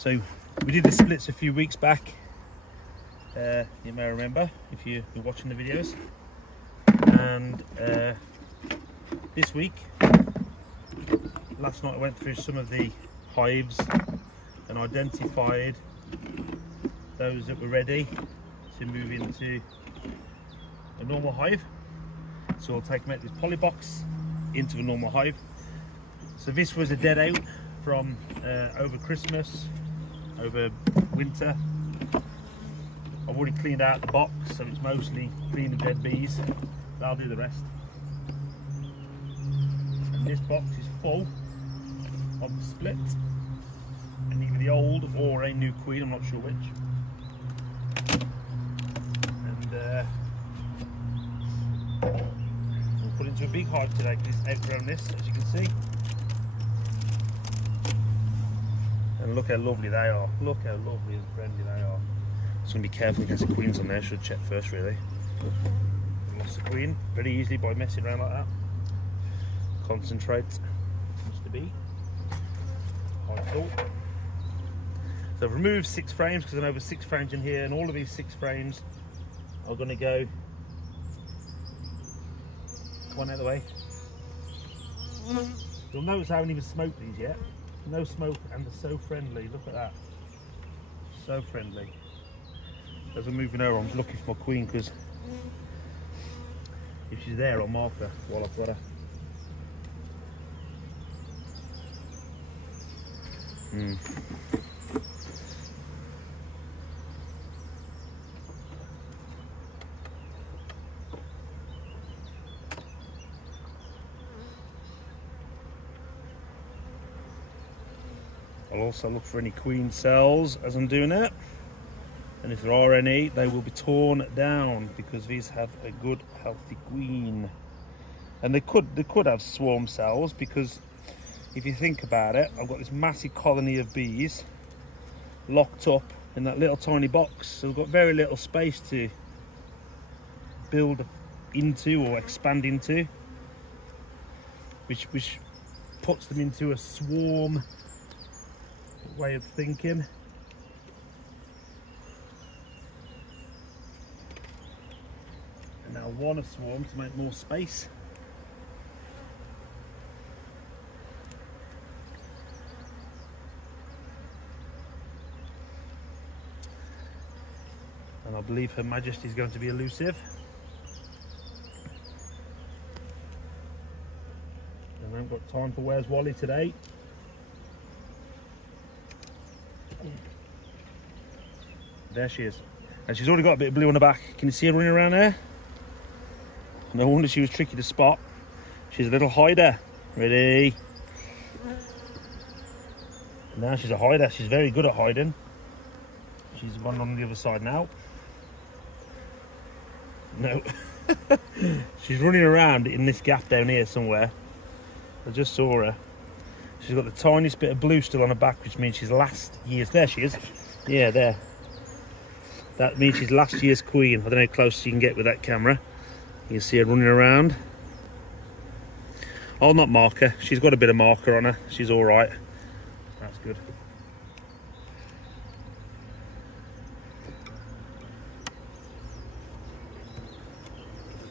So we did the splits a few weeks back. You may remember if you're watching the videos. And this week, last night I went through some of the hives and identified those that were ready to move into a normal hive. So I'll take them out of this poly box into a normal hive. So this was a dead out from over Christmas, over winter. I've already cleaned out the box, so it's mostly clean of dead bees. I'll do the rest. And this box is full of the split, and either the old or a new queen, I'm not sure which. And we'll put it into a big hive today because it's outgrown this, as you can see. And look how lovely they are. Look how lovely and friendly they are. Just going to be careful against the queens on there. Should check first, really. Lost the queen very easily by messing around like that. Concentrate. Seems to be. So I've removed 6 frames because I know there's 6 frames in here, and all of these 6 frames are going to go one out of the way. You'll notice I haven't even smoked these yet. No smoke, and they're so friendly. Look at that. So friendly. As I'm moving over, I'm just looking for my queen, because if she's there, I'll mark her while I've got her. I'll also look for any queen cells as I'm doing it, and if there are any, they will be torn down because these have a good healthy queen. And they could have swarm cells, because if you think about it, I've got this massive colony of bees locked up in that little tiny box, so we've got very little space to build into or expand into, which puts them into a swarm way of thinking. And now I want a swarm to make more space. And I believe Her Majesty is going to be elusive. And I haven't got time for Where's Wally today. There she is. And she's already got a bit of blue on the back. Can you see her running around there? No wonder she was tricky to spot. She's a little hider. Ready? Now she's a hider. She's very good at hiding. She's gone on the other side now. No. She's running around in this gap down here somewhere. I just saw her. She's got the tiniest bit of blue still on her back, which means she's last year's. There she is. Yeah, there. That means she's last year's queen. I don't know how close you can get with that camera. You can see her running around. I'll not mark her. She's got a bit of marker on her. She's all right. That's good.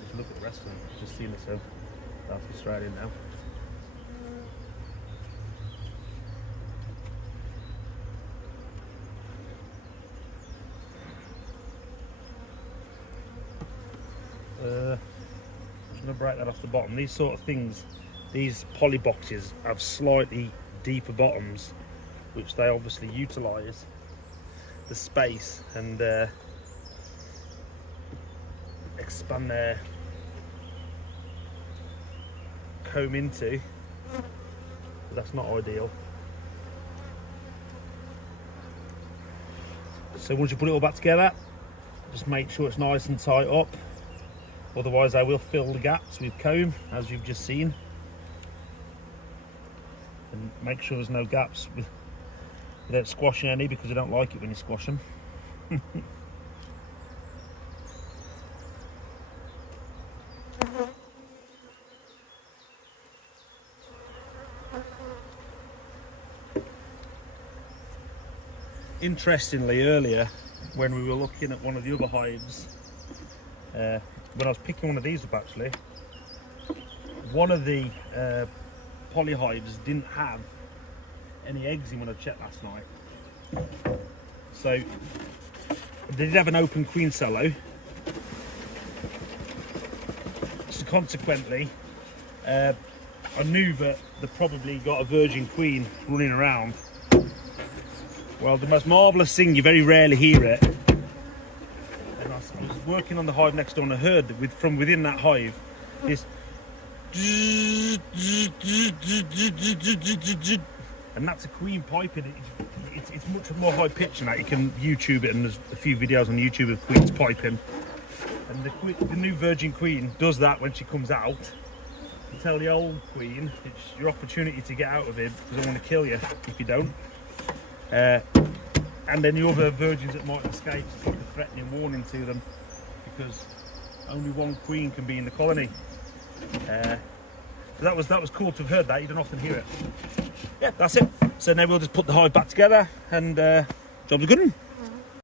Just look at the rest of them. Just seen herself. South Australian now. I'm just going to break that off the bottom. These sort of things, these poly boxes have slightly deeper bottoms, which they obviously utilise the space and expand their comb into, but that's not ideal. So once you put it all back together, just make sure it's nice and tight up. Otherwise I will fill the gaps with comb, as you've just seen. And make sure there's no gaps without squashing any, because I don't like it when you squash them. interestingly, earlier when we were looking at one of the other hives, when I was picking one of these up actually, one of the poly hives didn't have any eggs in when I checked last night. So they did have an open queen cell though. So consequently, I knew that they probably got a virgin queen running around. Well, the most marvellous thing, you very rarely hear it. And I was working on the hive next door and I heard that from within that hive, this, and that's a queen piping. It's much more high pitched than that. You can YouTube it, and there's a few videos on YouTube of queens piping. And the new virgin queen does that when she comes out. You tell the old queen it's your opportunity to get out of here because I want to kill you if you don't. And then the other virgins that might escape, it's like a threatening warning to them because only one queen can be in the colony. So that was cool to have heard that. You don't often hear it. Yeah, that's it. So now we'll just put the hive back together and job's a good one.